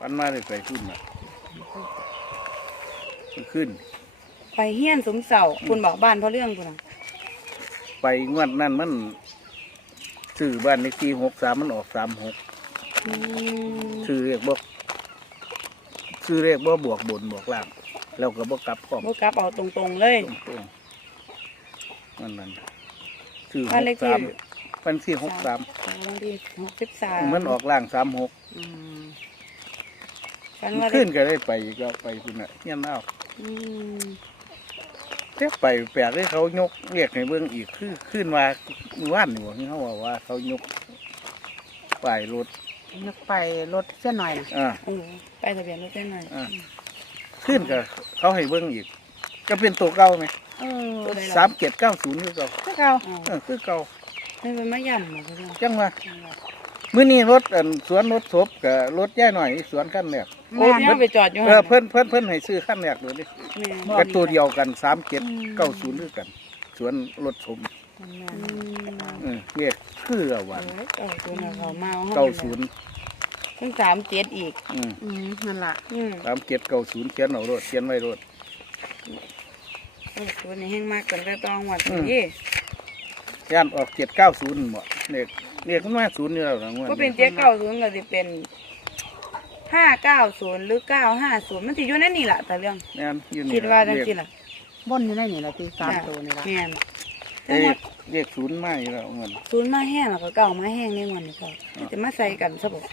ฝันมาได้ไปขึ้นน่ะมันขึ้น ไปเฮียนสมเสาคุณบอกบ้านเพราะเรื่องคุณอะไปงวดนั่นมันซื้อบ้านในที่หกสามมันออกสามหกอืมซื้อเรียกบ่ซื้อเรียกบ่บวกบนบวกล่าง แล้วก็บ่กลับพร้อม บ่กลับเอาตรงๆเลย ตรงๆนั่นนั่นซื้อหบ้านกเลขที่ สามวันที่หกสามบางทีหกสิบสามมันออกล่างสามหกอืม ฝันว่าได้ขึ้นก็ได้ไปอีกแล้วไปคุณน่ะเงี้ยนเอาอืมเรียกไปแปลกที่เขายกเรียกให้เบื้องอีกคือขึ้นมามือว่านนี่บอกเขาบอกว่าเขายกป้ายรถนึกไปรถเส้นหน่อยนะอ่า โอ้โหไปทะเบียนรถได้หน่อยอ่า ขึ้นกับเขาให้เบื้องอีก ก็เป็นตัวเก่าไหมเออตัวใดสาล่ะมเจ็ดเก้าศูนย์คือเก่าคือเก่าอ้าวเออคือเก่าไม่เป็นมาย่ำเหรอคุณจังว่า มื้อนี้รถอันสวนรถศพกับรถย่ายหน่อยสวนขั้นแรก โอ้ยไปจอดอยู่เออเพิ่นเพิ่นเพิ่นให้ซื้อขั้นแรกเลยนี่แม่ก็ตัวเดียวกันสามเจ็ดเก้าศูนย์คือกัน สวนรถสมอืมเออเรียกคือเอาวันโอ้ยเก้าศูนย์เขาเมาเก้าศูนย์เพิ่งสามเจ็ดอีกอืมอืมนั่นล่ะอืมสามเจ็ดเก้าศูนย์เขียนเอารถเขียนไว้รถเก้าศูนย์นี่แห้งมากกันก็ต้องวัดอืมนี่ย่านออกเจ็ดเก้าศูนย์หมดเด็กเรียกขึ้นมาศูนย์นี่แล้วนะงวดก็เป็นเจ็ดเก้าศูนย์ก็จะเป็น ห้าเก้าศูนย์หรือเก้าห้าศูนย์มันจะอยู่ในนี่แหละแต่เรื่อง แม่นอยู่นี่คิดว่าจังเรียกสิล่ะบนอยู่ในนี่ละตีสามตัวนี่ละแม่นเอ้ยเรียกศูนย์มาอยู่แล้วเงินศูนย์มาแห้งแล้วก็เก้ามาแห้งในวันนี้ก็จะมาใส่กันซะบอก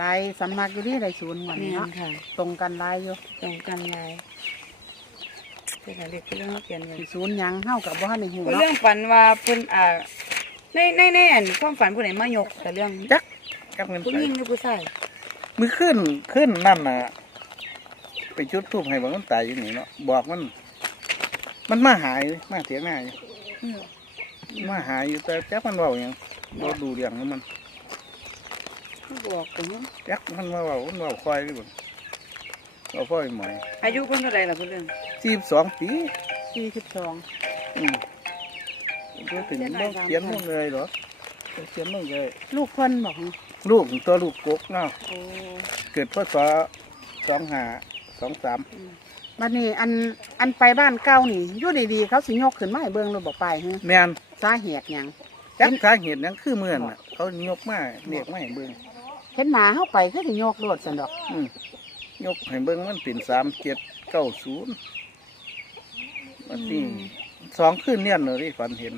ลายสำนักอยู่ที่ไรศูนย์วันแม่นี้นเนาะค่ะตรงกันลายอยู่ตรงกันลายแต่ก็เด็กก็เรื่องเปลี่ยนเงินสิศูนย์หยังเท่ากับบ้านในหูก็เนาะเรื่องฝันว่าเพิ่นอ่าในในในอันความฝันผู้ใดมายกแต่เรื่องจักจักเงินผู้ไปหญิงหรือผู้ชาย มือขึ้นขึ้นนั่นน่ะ ไปจุดทูบให้บอกมันตายอยู่นี่เนาะบอกมัน มันมาหายมาเถียงหน้าอยู่มาหายอยู่แต่จักมันเบาอย่างเราดูเรื่องของมันบอกกันเนาะจักมันมาเบามันเบาคอยไปบ่เราค่อยหมอยอายุเพิ่นเท่าไหร่ล่ะเพิ่นเรื่องสี่สองปีสี่สิบสองอืมดูถึงบ่เขียนลงเลยเหรอเขียนลงเลยลูกคนบอก ลูกตัวลูกกกเนาะโอ้เกิดพศสองห้าสองสามบัดนี้อันอันไปบ้านเก่านี่อยู่ดีๆเขาสิยกขึ้นมาให้เบิ่งเลยบอกไปเฮ้ยแม่นสาเหตุหยังจักสาเหตุหยังคือเมื่อนน่ะเขายกมาเรียกมาให้เบิ่งเห็นหนาเข้าไปคือสิยกโลดสันดอกอืมยกให้เบิ่งมันเป็นสามเจ็ดเก้าศูนย์มันนี่สองขึ้นเนี่ยเลยที่ฝันเห็น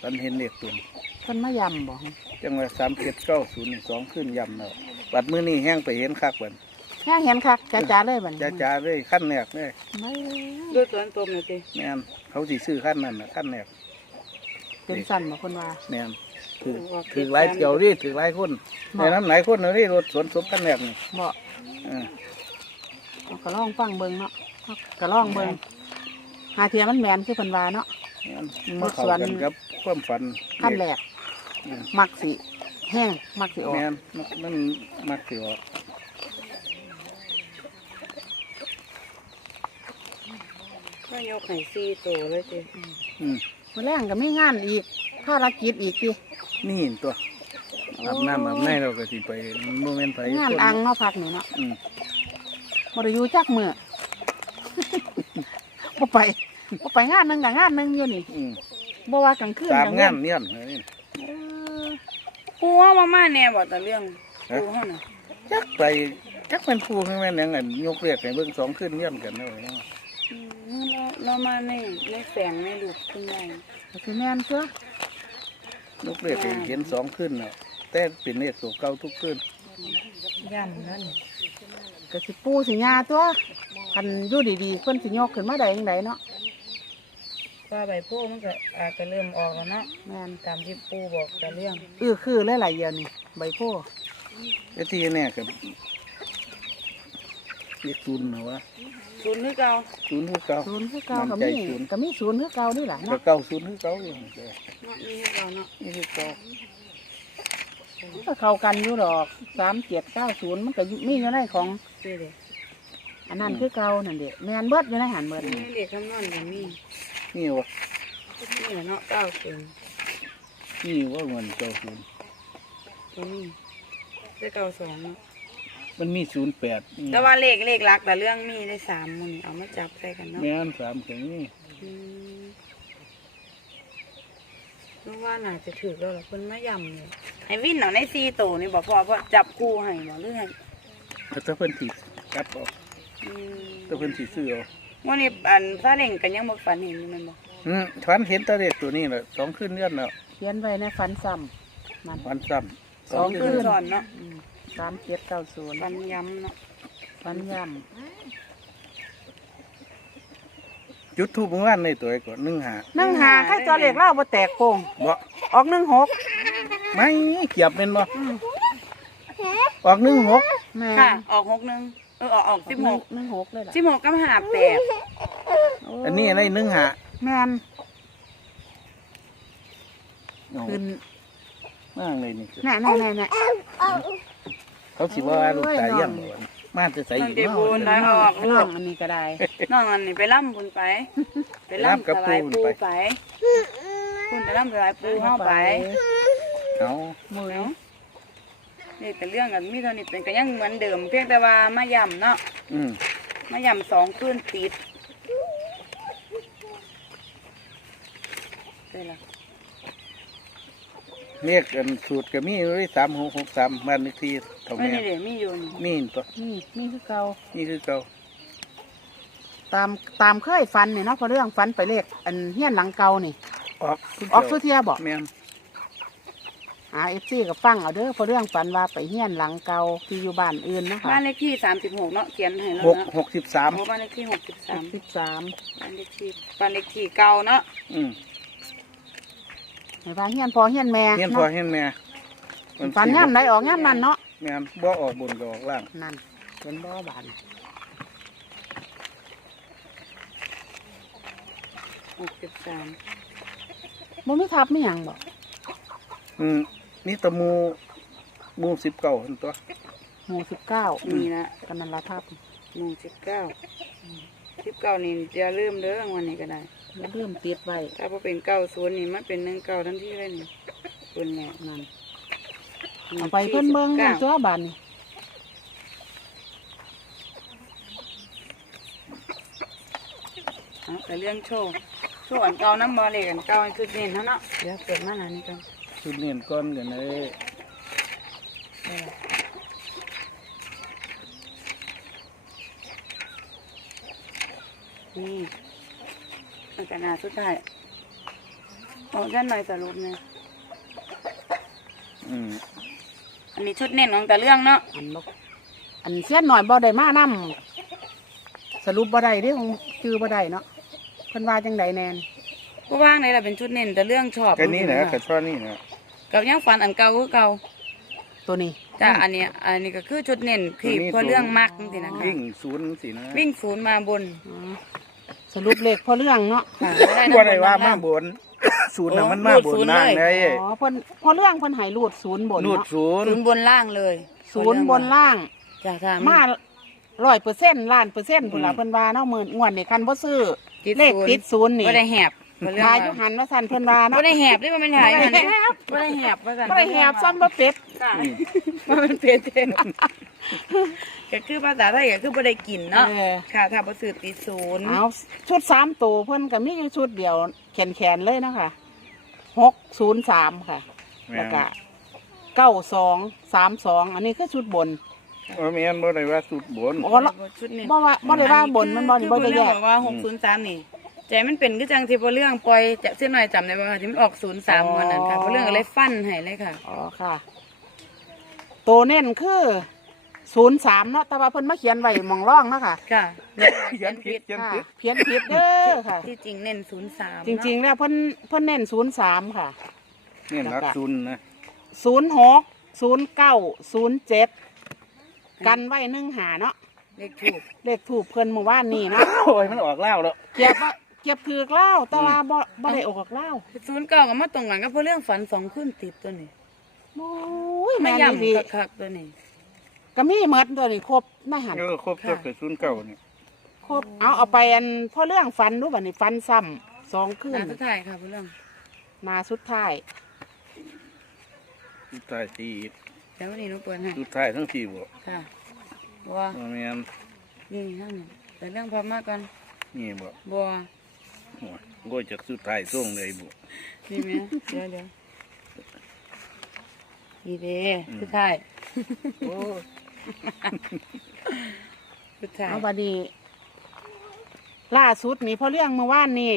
ฝันเห็นเด็กตุนเพิ่นมายำบอก จังว่าสามเจ็ดเก้าศูนย์สองขึ้นย่ำแล้วบัดมื้อนี้แห้งไปเห็นคักบัดแค่เห็นคักจ้าๆเลยบัดนี้จ้าจ้าๆเลยขั้นแรกเลยไม่ด้วยสวนตมนี่ติแม่นเขาสิซื้อขั้นนั้นน่ะขั้นแรกเป็นสั่นบอกคนว่าแม่นถือถือหลายเที่ยวนี่ถือหลายคนในน้ำหลายคนเลยรถสวนสมขั้นแรกนี่บอกเออเอาก็ลองฟังเบิ่งเนาะเอาก็ลองเบิ่งหาเทียมันแมนคือเพิ่นว่าเนาะแม่นมาเข้ากันกับความฝันขั้นแรกอื มมักสิแห้งมักสิออกแม่นมันมันมักสิออกก็ยกให้สี่ตัวเลยติอืมมื้อแรงก็มีงานอีกภารกิจอีกตินี่ตัวอาบน้ำอาบในเราก็สิไปโมเมนต์ไปงานคนอังเนาะพักนี่เนาะอืมบ่ได้อยู่จักมื้อ บ่ไปบ่ไปงานหนึงกับงานหนึงอยู่นี่อืมบ่ว่ากลางคืนสามกลางงาวันนเนี่ยนี่เออ ปูเฮามามาแน่บ่แต่เรื่องฮะปูเฮาน่ะจักไปจักเป็นผู้ให้แม่นหยังไงยกเรียกให้เบิ่งสองขึ้นเนี่ยกันเนาะอืมเราเรามาในในแฝงในลูกคุณยายก็สิแม่นเชื่อยกเรียกให้เห็นสองขึ้นเนาะแต่เป็นเลขตัวเก่าทุกขึ้นย่านนั่นก็สิปูสิยาตัวคันอยู่ดีๆเพิ่นสิยกขึ้นมาได้จังไดเนาะ ว่าใบโพธิ์มันก็อาจจะเริ่มออกแล้วเนาะแม่นตามที่ปูบอกแต่เรื่องอื้อคือหลายๆอย่างนี่ใบโพธิ์ไอ้ที่เนี่ยก็เรียกศูนย์นะวะศูนย์คือเก่าศูนย์คือเก่า ศูนย์คือเก่ามั่ก็นใจมีศูนย์ ก็มีศูนย์คือเก่านี่ล่ะแต่เนาะเก่าศูนย์คือเก่าอยู่นี่เนาะนี่คือเก่าเนาะนี่คือเก่ามันก็เข้ากันอยู่ดอกสามเจ็ดเก้าศูนย์มันก็มีอยู่ในของนี่เด็กอันนั้นคือเก่านั่นเด็แม่นเบิดอยู่ในหันเบิดนี่เด็กคำนวณกันมี นี่วะนี่แหละเนาะเก้าศูนย์นี่ว่าเงินเก่าศูนย์ก็มีได้เก้าสองเนาะมันมีศูนย์แปดแต่ว่าเลขเลขหลักแต่เรื่องมีได้สามหมันเอามาจับใส่กันเนาะแม่นสามแข็งนี่อืมนึกว่าน่าจะถือแล้วล่ะเพิ่นมาย่ำเนี่ยให้วินเอาในซีโตวนี่บอกพ่อว่าจับคู่ให้บ่หรือให้ถ้าเพิ่นสิกลับออกอืมถ้าเพิ่นสิซื้อเอา วันนี้อันซาเล่งกันยังบ่ฝันเห็นอยู่แมันบ่อืมฝันเห็นแตะเด็กตัวนี้แหละสองขึ้นเดือนแล้วเขียนไว้ในฝันซ้ำมันฝันซ้ำสองคืคืนนสอนเนาะสามเจ็ดเก้าศูนย์ฝันย้ำเนาะฝันย่จุดทูบเมื่อวานในตัวไอ้ก่อนหนึ่งหาำนั่งหาใครจอเหล็กเล่าบ่แตกโป่งบ่ออกหนึ่งหกไม่เกียบเป็นบ่ออกหนึ่งหกแม่ค่ะ ออกหกหนึงเออออกออกสิบหกหนึ่งหกเลยล่ะสิบหกกับห้าแปด อันนี้อะไรหนึ่งหาแม่นโอ้ขึ้นมากเลยนี่น่ะน่ะน่ะน่ะเขาสิว่าลูกตายยังบ่วะมาจะใส่ตั้อีงกแต่เนาบูนได้ะออกลูน้อกงอันนี้ก็ได้น้องอันนี้ไปล่ำบุญไป ไปล่ำกับสบายปูปูนไปไป คุณไปล่ำสบายปูเข้าไปเอามือเนาะนี่แต่เรื่องกันมีเท่านี้เป็นก็ยังเหมือนเดิม เพียงแต่ว่ามาย่ำเนาะอืมมาย่ำสองคืนติด ได้ละเรียกกันสูตรก็มีไว้สามหกหกสามบ้านเลขที่เท่าไม่แม่นี่เดี๋ยวมีอยู่นี่มีตัวนี่นี่คือเก่านี่คือเก่าตามตามเคยฝันนี่เนาะเพราะเรื่องฝันไปเลขอันเฮียนหลังเก่านี่ออกออกสุเทียบอกแม่นหาเอฟซีกับฟังเอาเด้อเพราะเรื่องฝันว่าไปเฮียนหลังเก่าที่อยู่บ้านอื่นเนาะคะบ้านเลขที่สามสิบหกเนาะเขียนให้แล้วหกเนาะหกสิบสามโอ้บ้านเลขที่หกสิบสามสิบสามบ้านเลขที่บ้านเลขที่เก่าเนาะอืม เห็นว่าเฮียนพอเฮียนแม่เฮียนพ่อเนาะเฮียนแม่ฝันย่ำไหนออกย่ำนั่นเนาะแม่นบ่ออกบนก็ออกล่างนั่นเป็นบ่อบานหกสิบสามบ่มีทับไม่หยังบอกอืมนี่ตะมูหมูสิบเก้าตัวหมู่สิบเก้านี่นะกันนันละทับหมู่สิบเก้าสิบเก้านี่จะเริ่มเด้อวันนี้ก็ได้ แล้วเริ่มติดไว้ถ้าพอเป็นเก้าศูนย์นี่มันเป็นหนึ่งเก้าทันทีเลยนี่คุณแม่นั่นเอาไปเพิ่นเบิ่งเก้าเจ้าบานนี่เอาแต่เรื่องโชว์โชว์อันเก่าน้ำบอเลยกันเก่าให้คือเน้นเท่าเนาะเดี๋ยวเปิดมาหน่อยนี่กันชุดเนียนก้อนกันเลยนี่ มันกันนาสุดท้ายเอาด้านหน่อยสรุปเนี่ยอืมอันนี้ชุดเน้นของแต่เรื่องเนาะอันนกอันเสี้ยนหน่อยบ่ได้มานํสรุปบ่ได้เด้ของชื่อบ่ได้เนาะเพิ่นว่าจังไดแนนก็ว่างในละเป็นชุดเน้นแต่เรื่องชอบแค่นี้นะกระชอนี่นะกับยังฝันอันเก่าคือเก่าตัวนี้จ้าอันเนี้ยอันนี้ก็คือชุดเน้นคือพอเรื่องมักจริงๆนะคะวิ่งศูนย์สินะวิ่งศูนย์มาบนอ๋อ สรุปเลขพอเรื่องเนาะค่ะบ่ได้ว่ามาบนศูนย์น่ะมันมาบนล่างได้อ๋อเพิ่นพอเรื่องเพิ่นให้รูดศูนย์บนนูดเนาะศูนย์ศูนย์บนล่างเลยศูนย์บนล่าง จ้าจ้ามาร้อยเปอร์เซ็นต์ล้านเปอร์เซ็นต์พุ่นละอืมเพิ่นว่าเนาะหมื่นงวดนี่คันบ่ซื้อติดเลขศูนย์ ติดศูนย์นี่ บ่ได้แหบ บ่เรื่องทายอยู่หันว่าซั่นเพิ่นว่าเนาะบ่ได้แหบได้บ่แม่นถ่ายมันบ่ได้แหบบ่ได้แหบว่าซั่นบ่ได้แหบซ้ำบ่เป็ดค่ะบ่เป็นเป็ดเด้ก็คือภาษาไทยก็คือบ่ได้กินเนาะเออค่ะถ้าบ่ซื้อติดศูนย์เอาชุดสามตัวเพิ่นก็มีอยู่ชุดเดียวแขนๆเลยเนาะค่ะหกศูนย์สามค่ะแล้วก็เก้าสองสามสองอันนี้คือชุดบนเออแม่นบ่ได้ว่าสุดบนโอ้ละชุดนี้บ่ว่าบ่ได้ว่าบนมันบ่บ่ได้แยกบอกว่า603นี่ ใจมันเป็นคือจังที่บ่เรื่องปล่อยจะเส้นหน่อยจำได้บ่คะที่มันออก03วันนั้นค่ะบ่เรื่องก็เลยฟันให้เลยค่ะ อ๋อค่ะ ตัวเน้นคือศูนย์สามเนาะแต่ว่าเพิ่นมาเขียนไว้หมองร่องเนาะค่ะค่ะเขียนผิดเขียนค่ะผิดเพี้ยนผิดเด้อค่ะ ที่จริงเน้น03จริง ๆ แล้วเพิ่นเพิ่นเน้นศูนย์สามค่ะเนี่ยรักศูนย์นะศูนย์หกศูนย์เก้าศูนย์เจ็ดกันไว้หนึ่งหาเนาะเลขถูกเลขถูกเพิ่นเมื่อวานนี้เนาะโอ้ยมันออกแล้วแล้วเก็บว่า เก็บถือกเล่าแต่ว่าบ่บ่ได้ออกเล่าศูนย์เก้าก็มาตรงกันกับเรื่องฝันสองขึ้นติดตัวนี้โอ้ยไม่แม่นดีย่ำคักๆตัวนี้ก็มีหมดตัวนี้ครบในหันเออครบตัวเกิดศูนย์เก้านี่ครบเอาเอาไปอันพอเรื่องฟันดูบัดนี้ฟันซ้ำสองคืหนนาสุดท้ายค่ะเรื่องนาสุดท้ายสุดท้ายสี่เดี๋ยววันนี้หนุเปิดให้สุดท้ายทั้งสี่บ่ค่ะบัวบ่แม่นนี่นั่นนี่แต่เรื่องพม่าก่อนนี่บ่บัว โอ้ยโอ้ยจากสุดท้ายส่งเลยบุนี่ไหมเดี๋ยวเดี๋ยวนี่เด้สุดท้ายโอ้ยสุดท้ายเอาบัดนี้ล่าสุดนี่พอเรื่องเมื่อวานนี่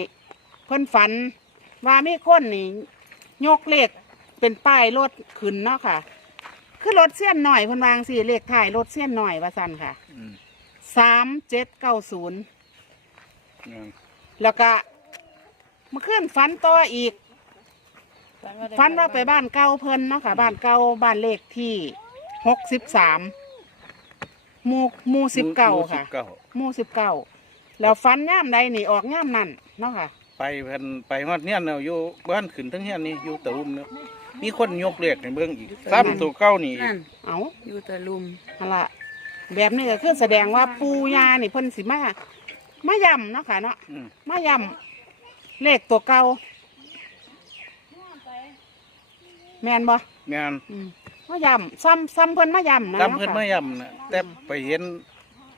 เพิ่นฝัน ว่ามีคนนี่ยกเลขเป็นป้ายรถขึ้นเนาะค่ะ คือรถเสี้ยนหน่อยเพิ่นวางสี่เลขถ่ายรถเสี้ยนหน่อยว่าสั่นค่ะอืมสามเจ็ดเก้าศูนย์งามแล้วก็ เมื่อคืนฝันต่ออีก ฝันว่าไปบ้านเก่าเพิ่นเนาะค่ะบ้านเก่าบ้านเลขที่หกสิบสามหมู่หมู่สิบเก้าหมู่ค่ะสิบเก้าหมู่สิบเก้าแล้วฝันย่ามใดนี่ออกย่ามนั่นเนาะค่ะ ไปเพิ่นไปฮอดเฮียนเนาะอยู่บ้านขึ้นทั้งเฮียนนี่อยู่ตะอุ่มเนาะมีคนยกเลขให้เบิ่งอีกซ้ำตัวเก้านี่อีกนั่นเอาอยู่แต่ลุมฮะละแบบนี้ก็คือแสดงว่าปูยานี่เพิ่นสิมามาย่ำเนาะค่ะเนาะอืมมาย่ำ เลขตัวเก่าแมนบ่แม่นอืมมาย่ำซ้ำซ้ำเพิ่นมาย่ำนะตามเพิ่นค่ะมาย้ำนะแต่ไปเห็น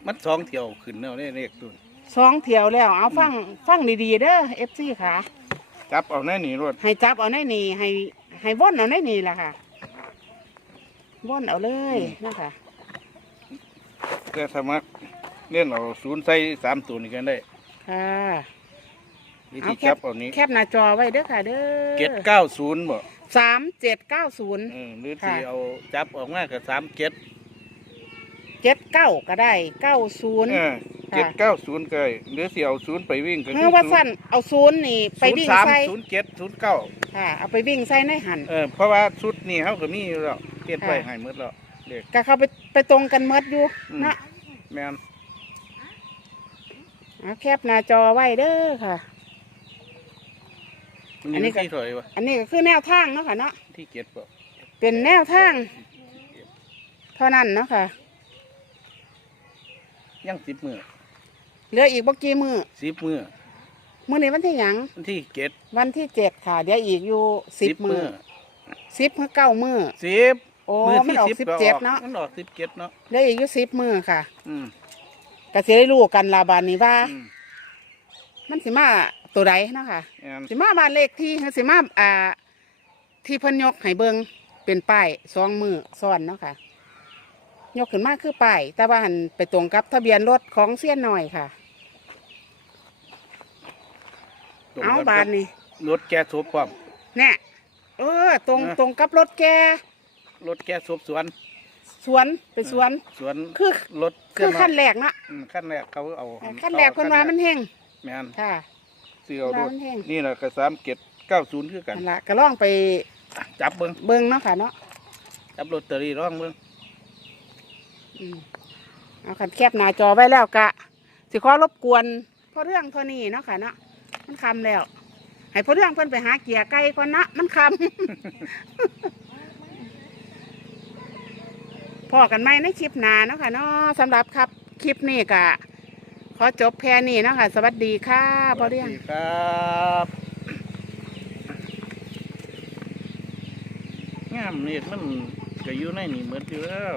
มันสองเที่ยวขึ้นแล้วนี่เลขตัวสองเที่ยวแล้ว เอาฟังฟังดีๆเด้อเอฟซีค่ะ จับเอาแน่นี่รถให้จับเอาในนี่ให้ให้ว่อนเอาในนี่แหละค่ะว่อนเอาเลยนะคะแต่สมัครเล่นเอาศูนย์ใส่สามตัวนี่กันได้ ค่ะ วิเอาธีแคจัปบเอานี้แคปหน้าจอไว้เด้อค่ะ เด้อเจ็ดเก้าศูนย์บ่สามเจ็ดเก้าศูนย์เออหรือค่ะที่เอาจับออกมากับสามเจ็ดเจ็ดเก้าก็ได้เก้าศูนย์เออเจ็ดเก้าศูนย์ก็ได้หรือที่เอาศูนย์ไปวิ่งก็เมื่อว่าสั้นเอาศูนย์นี่ ไปวิ่งสามใส่ศูนย์เจ็ดศูนย์เก้าค่ะ เอาไปวิ่งใส่ในหันเออเพราะว่าชุดนี้เขาก็มีอยู่แล้วเก็บไว้ค่ะให้หมดแล้วเด็ก ก็เข้าไปไปตรงกันเมดอยู่อืมเนาะแม่นเอาแคปหน้าจอไว้เด้อค่ะ อันนี้ก็ ที่ถอยวะอันนี้ก็คือแนวทางเนาะค่ะเนาะที่เก็บบ่เป็นแนวทาง เท่านั้นเนาะค่ะ ยังสิบมือเหลืออีกบ่กี่มือสิบมือมื้อนี้วันที่หยังวันที่เก็บวันที่เจ็ดค่ะ เดี๋ยวอีกอยู่สิบมือสิบมือเก้ามือสิบโอ้มือมันที่ออกสิบสิบก็เจ็ดออกเนาะมันออกสิบเจ็ดเนาะเหลืออีกอยู่สิบมือค่ะอืมก็สิได้รู้กันลาบานนี้ว่า อืมมันสิมา ตัวใดเนาะค่ะ แม่นสิมาบ้านเลขที่หรือสิมาอ่า ที่เพิ่นยกให้เบิงเป็นป้ายสองมือซ้อนเนาะค่ะ ยกขึ้นมาคือป้ายแต่ว่าหันไปตรงกับทะเบียนรถของเสี้ยนหน่อยค่ะ ตรงเอากับบานนี่รถแก๊สศพพร้อม แน่เออ ตรงนะตรงกับรถแกรถแก๊สศพสวนสวนไปสวน สวนคือรถคือขั้นแรกเนาะอืมขั้นแรกเขาเอาขั้นแรกเพิ่นว่ามันแห้งแม่นค่ะ ซื้อเอารถร้านแห้ง นี่แหละก็สามเก็ดเก้าศูนย์คือกัน นั่นละก็ล่องไปจับเบิ้งเบิงเนาะค่ะเนาะจับลอตเตอรี่ร่องเบิ้งอืมเอาขันแคบหน้าจอไว้แล้วกะ สิขอรบกวนเพราะเรื่องเท่านี้เนาะค่ะเนาะมันคำแล้ว ให้เพราะเรื่องเพิ่นไปหาเกียร์ไก่ก่อนนะมันคำพอกันไหมในคลิปหน้าเนาะค่ะเนาะสำหรับครับคลิปนี้กะข อจบแค่นี้เนาะค่ะสวัสดีค่ะเพราะเรื่องสวัสดีครับงามนี่มันก็อยู่ในนี่เหมือนอยู่แล้ว